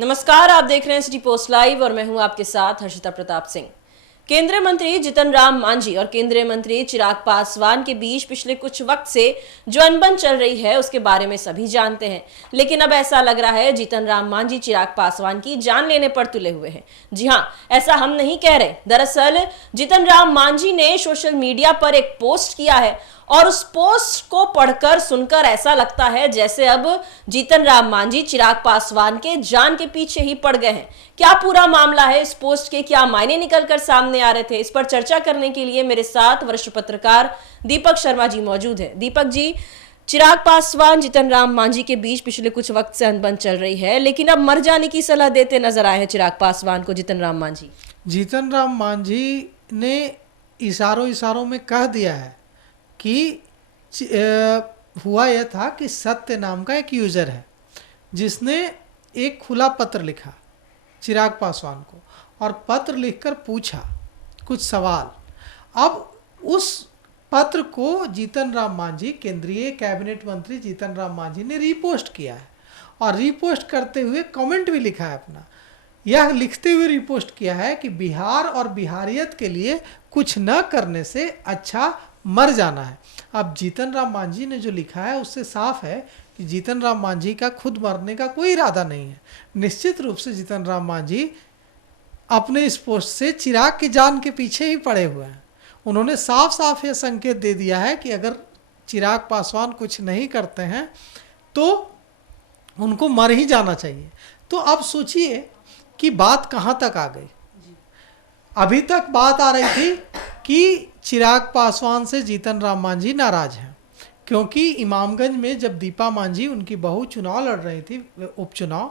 नमस्कार, आप देख रहे हैं सिटी पोस्ट लाइव और मैं हूं आपके साथ हर्षिता प्रताप सिंह। केंद्रीय मंत्री जीतन राम मांझी और केंद्रीय मंत्री चिराग पासवान के बीच पिछले कुछ वक्त से जो अनबन चल रही है उसके बारे में सभी जानते हैं, लेकिन अब ऐसा लग रहा है जीतन राम मांझी चिराग पासवान की जान लेने पर तुले हुए हैं। जी हां, ऐसा हम नहीं कह रहे। दरअसल जीतन राम मांझी ने सोशल मीडिया पर एक पोस्ट किया है और उस पोस्ट को पढ़कर सुनकर ऐसा लगता है जैसे अब जीतन राम मांझी चिराग पासवान के जान के पीछे ही पड़ गए हैं। क्या पूरा मामला है, इस पोस्ट के क्या मायने निकलकर सामने आ रहे थे, इस पर चर्चा करने के लिए मेरे साथ वरिष्ठ पत्रकार दीपक शर्मा जी मौजूद है। दीपक जी, चिराग पासवान जीतन राम मांझी के बीच पिछले कुछ वक्त से अनबन चल रही है, लेकिन अब मर जाने की सलाह देते नजर आए हैं चिराग पासवान को जीतन राम मांझी। जीतन राम मांझी ने इशारों में कह दिया है कि हुआ यह था कि सत्य नाम का एक यूज़र है जिसने एक खुला पत्र लिखा चिराग पासवान को और पत्र लिखकर पूछा कुछ सवाल। अब उस पत्र को जीतन राम मांझी, केंद्रीय कैबिनेट मंत्री जीतन राम मांझी ने रीपोस्ट किया है और रीपोस्ट करते हुए कमेंट भी लिखा है अपना। यह लिखते हुए रिपोस्ट किया है कि बिहार और बिहारियत के लिए कुछ न करने से अच्छा मर जाना है। अब जीतन राम मांझी ने जो लिखा है उससे साफ है कि जीतन राम मांझी का खुद मरने का कोई इरादा नहीं है। निश्चित रूप से जीतन राम मांझी अपने इस पोस्ट से चिराग की जान के पीछे ही पड़े हुए हैं। उन्होंने साफ साफ यह संकेत दे दिया है कि अगर चिराग पासवान कुछ नहीं करते हैं तो उनको मर ही जाना चाहिए। तो अब सोचिए कि बात कहाँ तक आ गई। अभी तक बात आ रही थी कि चिराग पासवान से जीतन राम मांझी नाराज हैं क्योंकि इमामगंज में जब दीपा मांझी उनकी बहू चुनाव लड़ रही थी, उपचुनाव,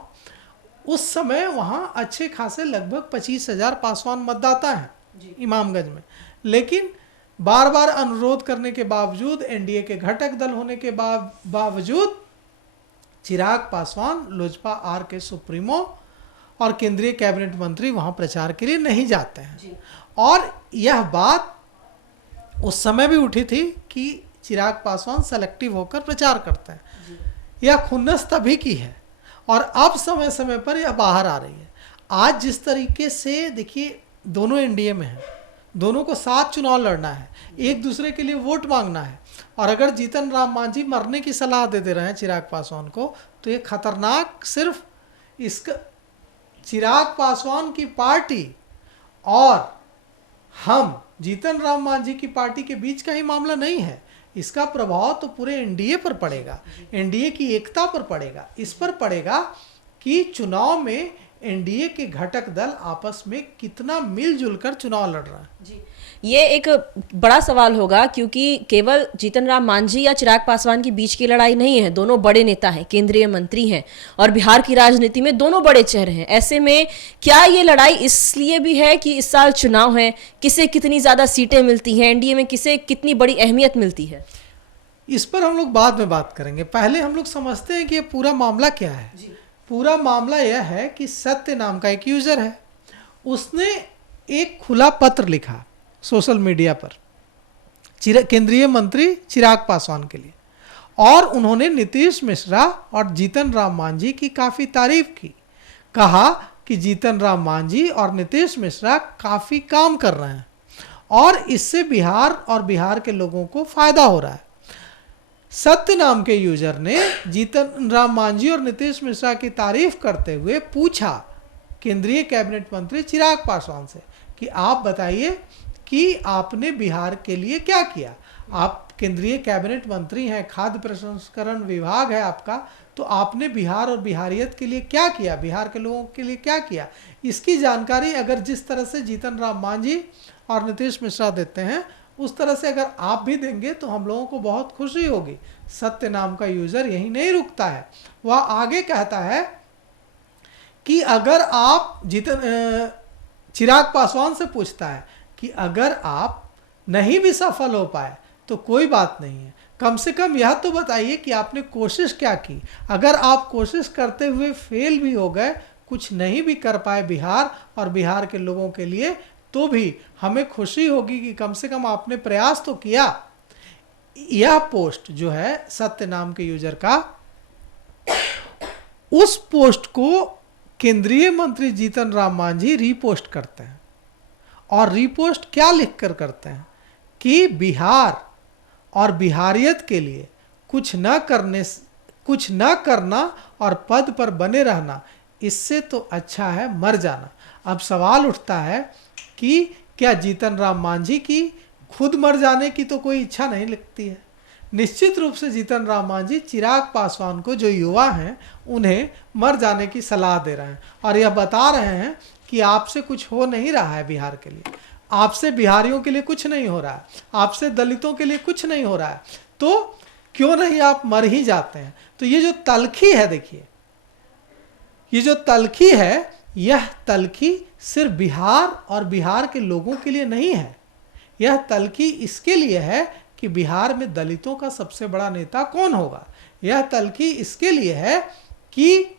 उस समय वहाँ अच्छे खासे लगभग 25,000 पासवान मतदाता हैं इमामगंज में। लेकिन बार बार अनुरोध करने के बावजूद, एनडीए के घटक दल होने के बावजूद चिराग पासवान, लोजपा आर के सुप्रीमो और केंद्रीय कैबिनेट मंत्री वहाँ प्रचार के लिए नहीं जाते हैं। और यह बात उस समय भी उठी थी कि चिराग पासवान सेलेक्टिव होकर प्रचार करते हैं। यह खुन्नस तभी की है और अब समय समय पर यह बाहर आ रही है। आज जिस तरीके से देखिए, दोनों एनडीए में हैं, दोनों को साथ चुनाव लड़ना है, एक दूसरे के लिए वोट मांगना है, और अगर जीतन राम मांझी मरने की सलाह दे रहे हैं चिराग पासवान को, तो ये खतरनाक सिर्फ इसका चिराग पासवान की पार्टी और हम जीतन राम मांझी की पार्टी के बीच का ही मामला नहीं है। इसका प्रभाव तो पूरे एनडीए पर पड़ेगा, एनडीए की एकता पर पड़ेगा। इस पर पड़ेगा कि चुनाव में एनडीए के घटक दल आपस में कितना मिलजुल कर चुनाव लड़ रहा है। जी, ये एक बड़ा सवाल होगा क्योंकि केवल जीतन राम मांझी या चिराग पासवान के बीच की लड़ाई नहीं है। दोनों बड़े नेता हैं, केंद्रीय मंत्री हैं और बिहार की राजनीति में दोनों बड़े चेहरे हैं। ऐसे में क्या ये लड़ाई इसलिए भी है कि इस साल चुनाव है, किसे कितनी ज्यादा सीटें मिलती हैं, एनडीए में किसे कितनी बड़ी अहमियत मिलती है? इस पर हम लोग बाद में बात करेंगे। पहले हम लोग समझते हैं कि ये पूरा मामला क्या है। पूरा मामला यह है कि सत्य नाम का एक यूजर है, उसने एक खुला पत्र लिखा सोशल मीडिया पर केंद्रीय मंत्री चिराग पासवान के लिए, और उन्होंने नीतीश मिश्रा और जीतन राम मांझी की काफ़ी तारीफ की। कहा कि जीतन राम मांझी और नीतीश मिश्रा काफ़ी काम कर रहे हैं और इससे बिहार और बिहार के लोगों को फ़ायदा हो रहा है। सत्य नाम के यूजर ने जीतन राम मांझी और नीतीश मिश्रा की तारीफ करते हुए पूछा केंद्रीय कैबिनेट मंत्री चिराग पासवान से कि आप बताइए कि आपने बिहार के लिए क्या किया। आप केंद्रीय कैबिनेट मंत्री हैं, खाद्य प्रसंस्करण विभाग है आपका, तो आपने बिहार और बिहारियत के लिए क्या किया, बिहार के लोगों के लिए क्या किया, इसकी जानकारी अगर जिस तरह से जीतन राम मांझी और नीतीश मिश्रा देते हैं उस तरह से अगर आप भी देंगे तो हम लोगों को बहुत खुशी होगी। सत्य नाम का यूजर यही नहीं रुकता है, वह आगे कहता है कि अगर आप चिराग पासवान से पूछता है कि अगर आप नहीं भी सफल हो पाए तो कोई बात नहीं है, कम से कम यह तो बताइए कि आपने कोशिश क्या की। अगर आप कोशिश करते हुए फेल भी हो गए, कुछ नहीं भी कर पाए बिहार और बिहार के लोगों के लिए, तो भी हमें खुशी होगी कि कम से कम आपने प्रयास तो किया। यह पोस्ट जो है सत्य नाम के यूजर का, उस पोस्ट को केंद्रीय मंत्री जीतन राम मांझी रीपोस्ट करते हैं, और रीपोस्ट क्या लिखकर करते हैं कि बिहार और बिहारियत के लिए कुछ न करना और पद पर बने रहना, इससे तो अच्छा है मर जाना। अब सवाल उठता है कि क्या जीतन राम मांझी की खुद मर जाने की तो कोई इच्छा नहीं लगती है। निश्चित रूप से जीतन राम मांझी चिराग पासवान को, जो युवा हैं, उन्हें मर जाने की सलाह दे रहे हैं और यह बता रहे हैं कि आपसे कुछ हो नहीं रहा है बिहार के लिए, आपसे बिहारियों के लिए कुछ नहीं हो रहा है, आपसे दलितों के लिए कुछ नहीं हो रहा है, तो क्यों नहीं आप मर ही जाते हैं। तो ये जो तलखी है, देखिए ये जो तलखी है, यह तलखी सिर्फ बिहार और बिहार के लोगों के लिए नहीं है, यह तलखी इसके लिए है कि बिहार में दलितों का सबसे बड़ा नेता कौन होगा। यह तलखी इसके लिए है कि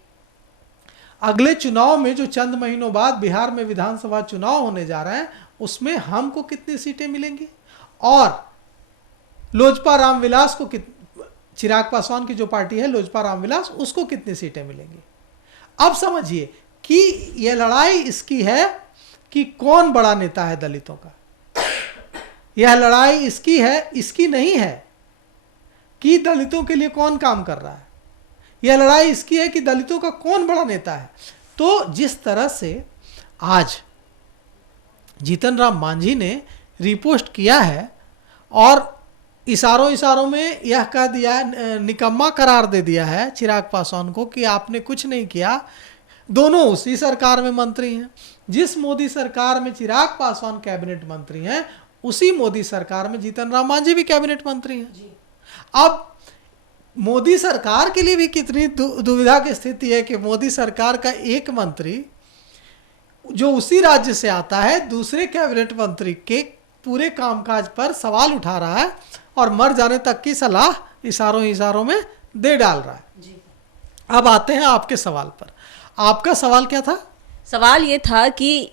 अगले चुनाव में, जो चंद महीनों बाद बिहार में विधानसभा चुनाव होने जा रहे हैं, उसमें हमको कितनी सीटें मिलेंगी और लोजपा रामविलास को चिराग पासवान की जो पार्टी है लोजपा रामविलास, उसको कितनी सीटें मिलेंगी। अब समझिए कि यह लड़ाई इसकी है कि कौन बड़ा नेता है दलितों का। यह लड़ाई इसकी है, इसकी नहीं है कि दलितों के लिए कौन काम कर रहा है। यह लड़ाई इसकी है कि दलितों का कौन बड़ा नेता है। तो जिस तरह से आज जीतन राम मांझी ने रिपोस्ट किया है और इशारों में यह कह दिया, निकम्मा करार दे दिया है चिराग पासवान को कि आपने कुछ नहीं किया। दोनों उसी सरकार में मंत्री हैं। जिस मोदी सरकार में चिराग पासवान कैबिनेट मंत्री हैं, उसी मोदी सरकार में जीतन राम मांझी भी कैबिनेट मंत्री हैं। अब मोदी सरकार के लिए भी कितनी दुविधा की स्थिति है कि मोदी सरकार का एक मंत्री जो उसी राज्य से आता है, दूसरे कैबिनेट मंत्री के पूरे कामकाज पर सवाल उठा रहा है और मर जाने तक की सलाह इशारों में दे डाल रहा है। अब आते हैं आपके सवाल पर। आपका सवाल क्या था? सवाल ये था कि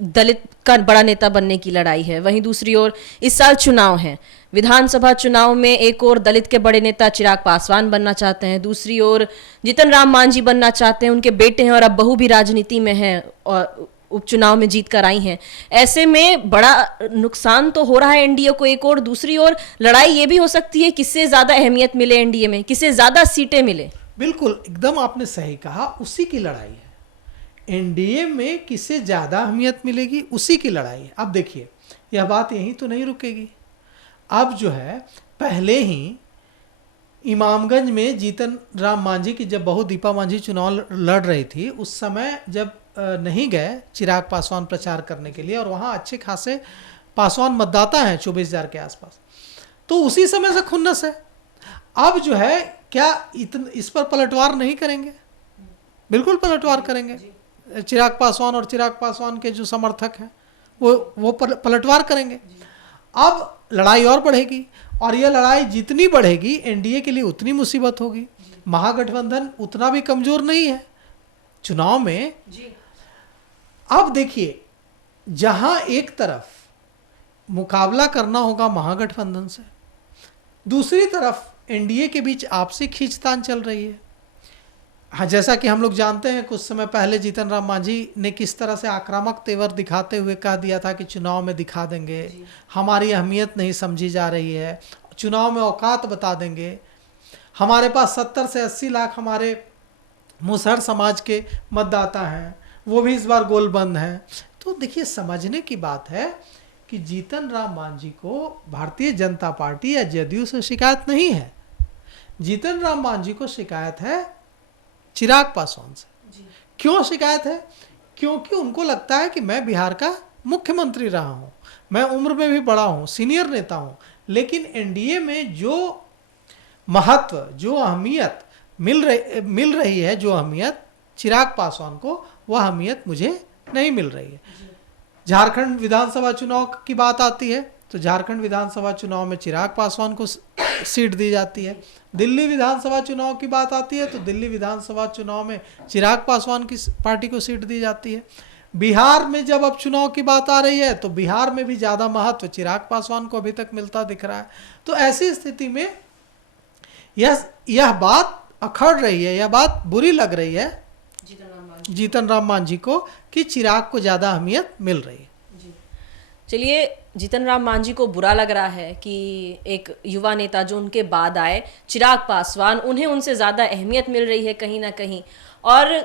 दलित का बड़ा नेता बनने की लड़ाई है, वहीं दूसरी ओर इस साल चुनाव है, विधानसभा चुनाव में एक और दलित के बड़े नेता चिराग पासवान बनना चाहते हैं, दूसरी ओर जीतन राम मांझी बनना चाहते हैं, उनके बेटे हैं और अब बहू भी राजनीति में है और उपचुनाव में जीत कर आई हैं। ऐसे में बड़ा नुकसान तो हो रहा है एनडीए को एक और, दूसरी ओर लड़ाई ये भी हो सकती है किससे ज्यादा अहमियत मिले एनडीए में, किससे ज्यादा सीटें मिले। बिल्कुल, एकदम आपने सही कहा, उसी की लड़ाई है। एनडीए में किसे ज्यादा अहमियत मिलेगी, उसी की लड़ाई है। अब देखिए, यह बात यहीं तो नहीं रुकेगी। अब जो है, पहले ही इमामगंज में जीतन राम मांझी की जब बहू दीपा मांझी चुनाव लड़ रही थी, उस समय जब नहीं गए चिराग पासवान प्रचार करने के लिए, और वहाँ अच्छे खासे पासवान मतदाता हैं 24,000 के आसपास, तो उसी समय से खुन्नस है। अब जो है, क्या इस पर पलटवार नहीं करेंगे? बिल्कुल पलटवार करेंगे। चिराग पासवान और चिराग पासवान के जो समर्थक हैं वो पलटवार करेंगे। अब लड़ाई और बढ़ेगी, और यह लड़ाई जितनी बढ़ेगी एनडीए के लिए उतनी मुसीबत होगी। महागठबंधन उतना भी कमजोर नहीं है चुनाव में। अब देखिए, जहां एक तरफ मुकाबला करना होगा महागठबंधन से, दूसरी तरफ एनडीए के बीच आपसी खींचतान चल रही है। हाँ, जैसा कि हम लोग जानते हैं, कुछ समय पहले जीतन राम मांझी ने किस तरह से आक्रामक तेवर दिखाते हुए कह दिया था कि चुनाव में दिखा देंगे, हमारी अहमियत नहीं समझी जा रही है, चुनाव में औकात बता देंगे, हमारे पास 70 से 80 लाख हमारे मुसहर समाज के मतदाता हैं, वो भी इस बार गोलबंद हैं। तो देखिए, समझने की बात है कि जीतन राम मांझी को भारतीय जनता पार्टी या जदयू से शिकायत नहीं है। जीतन राम मांझी को शिकायत है चिराग पासवान से। क्यों शिकायत है? क्योंकि उनको लगता है कि मैं बिहार का मुख्यमंत्री रहा हूं, मैं उम्र में भी बड़ा हूं, सीनियर नेता हूं, लेकिन एनडीए में जो महत्व, जो अहमियत मिल रही है, जो अहमियत चिराग पासवान को, वह अहमियत मुझे नहीं मिल रही है। झारखंड विधानसभा चुनाव की बात आती है तो झारखंड विधानसभा चुनाव में चिराग पासवान को सीट दी जाती है। दिल्ली विधानसभा चुनाव की बात आती है तो दिल्ली विधानसभा चुनाव में चिराग पासवान की पार्टी को सीट दी जाती है। बिहार में जब अब चुनाव की बात आ रही है तो बिहार में भी ज़्यादा महत्व चिराग पासवान को अभी तक मिलता दिख रहा है। तो ऐसी स्थिति में यह बात अखड़ रही है, यह बात बुरी लग रही है जीतन राम मांझी को कि चिराग को ज़्यादा अहमियत मिल रही है। चलिए, जीतन राम मांझी को बुरा लग रहा है कि एक युवा नेता जो उनके बाद आए, चिराग पासवान, उन्हें उनसे ज़्यादा अहमियत मिल रही है कहीं ना कहीं, और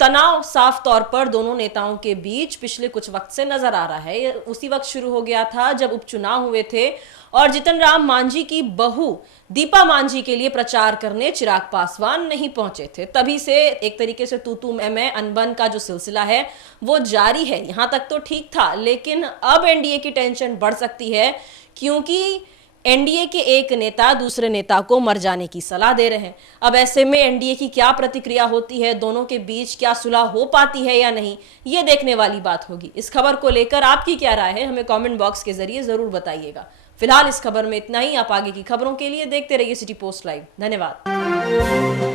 तनाव साफ तौर पर दोनों नेताओं के बीच पिछले कुछ वक्त से नजर आ रहा है। ये उसी वक्त शुरू हो गया था जब उपचुनाव हुए थे और जीतन राम मांझी की बहू दीपा मांझी के लिए प्रचार करने चिराग पासवान नहीं पहुंचे थे। तभी से एक तरीके से तू तू मैं अनबन का जो सिलसिला है वो जारी है। यहां तक तो ठीक था, लेकिन अब एनडीए की टेंशन बढ़ सकती है क्योंकि एनडीए के एक नेता दूसरे नेता को मर जाने की सलाह दे रहे हैं। अब ऐसे में एनडीए की क्या प्रतिक्रिया होती है, दोनों के बीच क्या सुलह हो पाती है या नहीं, ये देखने वाली बात होगी। इस खबर को लेकर आपकी क्या राय है, हमें कमेंट बॉक्स के जरिए जरूर बताइएगा। फिलहाल इस खबर में इतना ही। आप आगे की खबरों के लिए देखते रहिए सिटी पोस्ट लाइव। धन्यवाद।